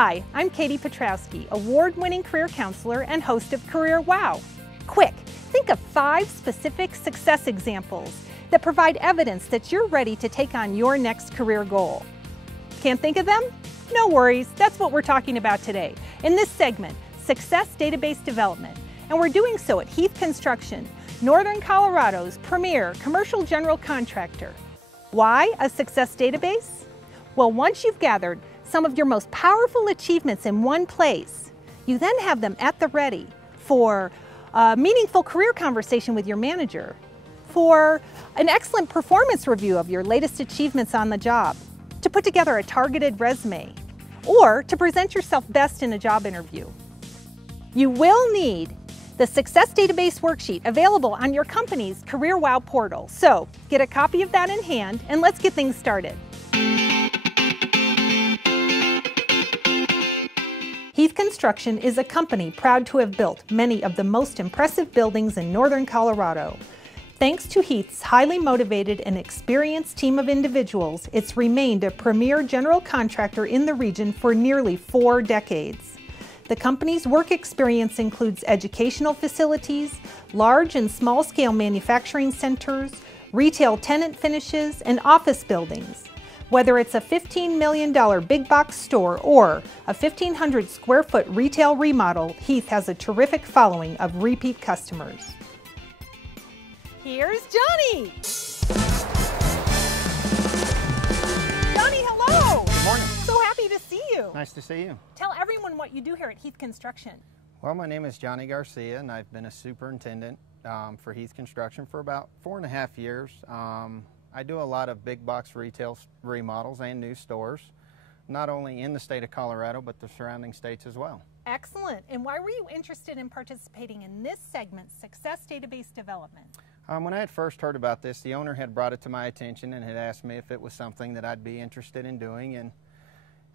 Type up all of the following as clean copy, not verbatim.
Hi, I'm Katie Petrowski, award-winning career counselor and host of Career Wow. Quick, think of 5 specific success examples that provide evidence that you're ready to take on your next career goal. Can't think of them? No worries, that's what we're talking about today. In this segment, Success Database Development, and we're doing so at Heath Construction, Northern Colorado's premier commercial general contractor. Why a success database? Well, once you've gathered some of your most powerful achievements in one place, you then have them at the ready for a meaningful career conversation with your manager, for an excellent performance review of your latest achievements on the job, to put together a targeted resume, or to present yourself best in a job interview. You will need the Success Database Worksheet available on your company's Career Wow portal. So get a copy of that in hand and let's get things started. Heath Construction is a company proud to have built many of the most impressive buildings in Northern Colorado. Thanks to Heath's highly motivated and experienced team of individuals, it's remained a premier general contractor in the region for nearly 4 decades. The company's work experience includes educational facilities, large and small-scale manufacturing centers, retail tenant finishes, and office buildings. Whether it's a $15 million big box store or a 1,500 square foot retail remodel, Heath has a terrific following of repeat customers. Here's Johnny! Johnny, hello! Good morning. So happy to see you. Nice to see you. Tell everyone what you do here at Heath Construction. Well, my name is Johnny Garcia, and I've been a superintendent for Heath Construction for about 4.5 years. I do a lot of big box retail remodels and new stores, not only in the state of Colorado, but the surrounding states as well. Excellent. And why were you interested in participating in this segment, Success Database Development? When I had first heard about this, the owner had brought it to my attention and had asked me if it was something that I'd be interested in doing. And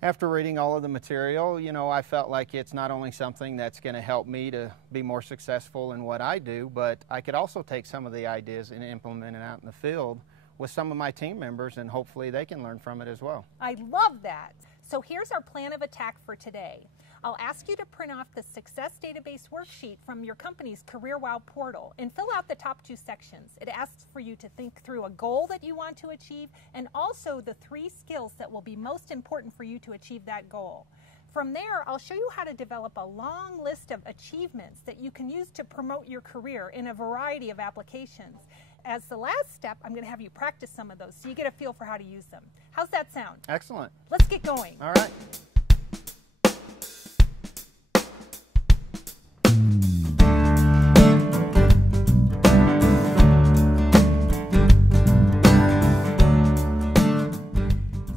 after reading all of the material, I felt like it's not only something that's going to help me to be more successful in what I do, but I could also take some of the ideas and implement it out in the field with some of my team members, and hopefully they can learn from it as well. I love that. So here's our plan of attack for today. I'll ask you to print off the Success Database Worksheet from your company's Career Wow portal and fill out the top 2 sections. It asks for you to think through a goal that you want to achieve and also the 3 skills that will be most important for you to achieve that goal. From there, I'll show you how to develop a long list of achievements that you can use to promote your career in a variety of applications. As the last step, I'm going to have you practice some of those so you get a feel for how to use them. How's that sound? Excellent. Let's get going. All right.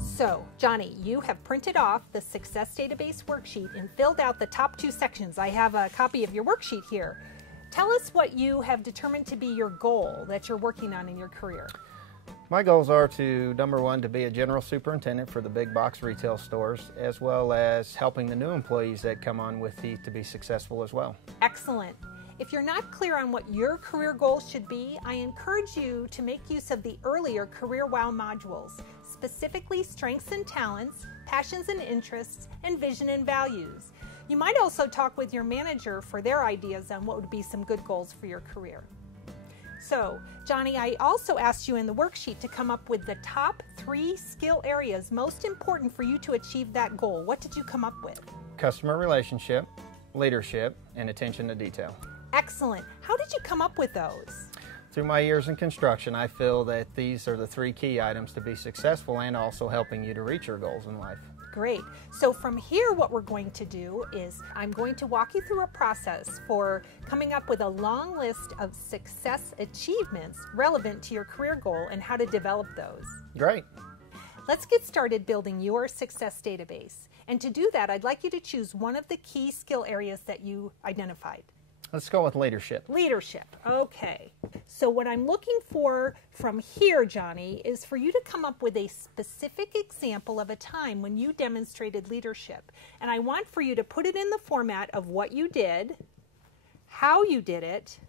So, Johnny, you have printed off the Success Database Worksheet and filled out the top 2 sections. I have a copy of your worksheet here. Tell us what you have determined to be your goal that you're working on in your career. My goals are to, number 1, to be a general superintendent for the big box retail stores, as well as helping the new employees that come on with Heath to be successful as well. Excellent. If you're not clear on what your career goals should be, I encourage you to make use of the earlier Career Wow modules, specifically strengths and talents, passions and interests, and vision and values. You might also talk with your manager for their ideas on what would be some good goals for your career. So, Johnny, I also asked you in the worksheet to come up with the top 3 skill areas most important for you to achieve that goal. What did you come up with? Customer relationship, leadership, and attention to detail. Excellent. How did you come up with those? Through my years in construction, I feel that these are the 3 key items to be successful and also helping you to reach your goals in life. Great. So from here, what we're going to do is I'm going to walk you through a process for coming up with a long list of success achievements relevant to your career goal and how to develop those. Great. Let's get started building your success database. And to do that, I'd like you to choose one of the key skill areas that you identified. Let's go with leadership. Leadership. Okay. So what I'm looking for from here, Johnny, is for you to come up with a specific example of a time when you demonstrated leadership. And I want for you to put it in the format of what you did, how you did it,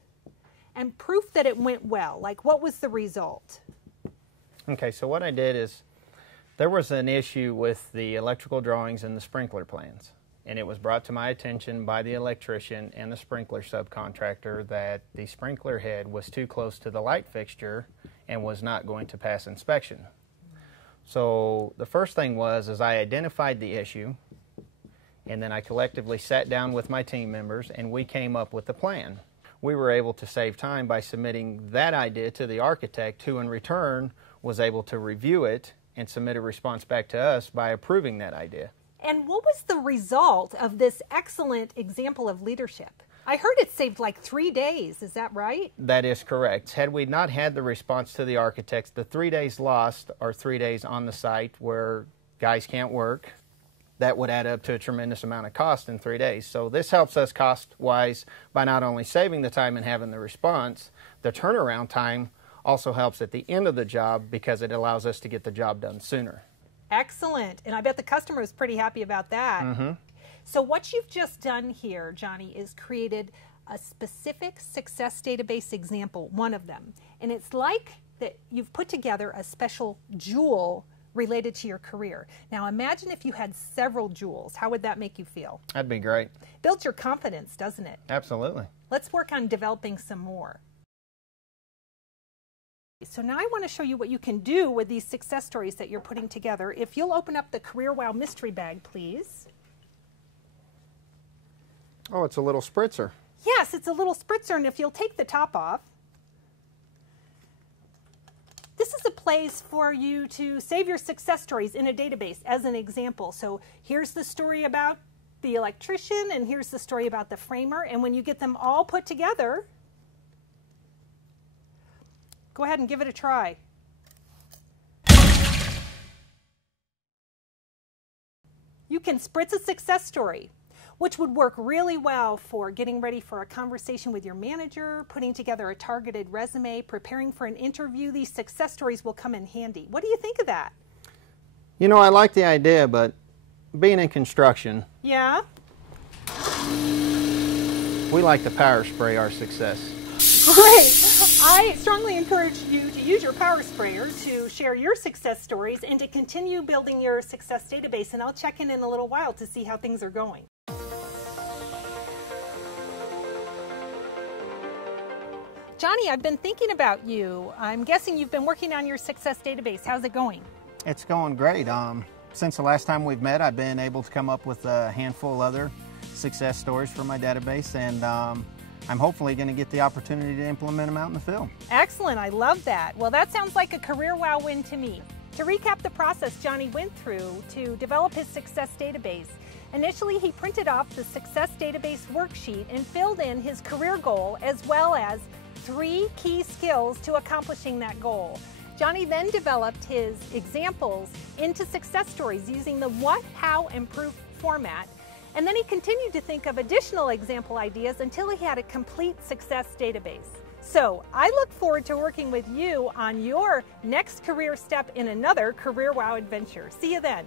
and proof that it went well. Like, what was the result? Okay, so what I did is There was an issue with the electrical drawings and the sprinkler plans, and it was brought to my attention by the electrician and the sprinkler subcontractor that the sprinkler head was too close to the light fixture and was not going to pass inspection. So the first thing was I identified the issue, and then I collectively sat down with my team members and we came up with a plan. We were able to save time by submitting that idea to the architect, who in return was able to review it and submit a response back to us by approving that idea. And what was the result of this excellent example of leadership? I heard it saved like 3 days, is that right? That is correct. Had we not had the response to the architects, the 3 days lost are 3 days on the site where guys can't work. That would add up to a tremendous amount of cost in 3 days. So this helps us cost-wise by not only saving the time and having the response, the turnaround time also helps at the end of the job because it allows us to get the job done sooner. Excellent. And I bet the customer is pretty happy about that. Mm-hmm. So what you've just done here, Johnny, is created a specific success database example, one of them. And it's like that you've put together a special jewel related to your career. Now imagine if you had several jewels. How would that make you feel? That'd be great. Builds your confidence, doesn't it? Absolutely. Let's work on developing some more. So now I want to show you what you can do with these success stories that you're putting together. If you'll open up the Career Wow mystery bag, please. Oh, it's a little spritzer. Yes, it's a little spritzer, and if you'll take the top off, this is a place for you to save your success stories in a database as an example. So here's the story about the electrician, and here's the story about the framer, and when you get them all put together, go ahead and give it a try. You can spritz a success story, which would work really well for getting ready for a conversation with your manager, putting together a targeted resume, preparing for an interview. These success stories will come in handy. What do you think of that? You know, I like the idea, but being in construction, Yeah? we like to power spray our success. Great! I strongly encourage you to use your power sprayer to share your success stories and to continue building your success database, and I'll check in a little while to see how things are going. Johnny, I've been thinking about you. I'm guessing you've been working on your success database. How's it going? It's going great. Since the last time we've met, I've been able to come up with a handful of other success stories for my database, and I'm hopefully going to get the opportunity to implement them out in the field. Excellent. I love that. Well, that sounds like a career wow win to me. To recap the process Johnny went through to develop his success database, initially he printed off the success database worksheet and filled in his career goal as well as 3 key skills to accomplishing that goal. Johnny then developed his examples into success stories using the what, how, and proof format. And then he continued to think of additional example ideas until he had a complete success database. So I look forward to working with you on your next career step in another Career Wow adventure. See you then.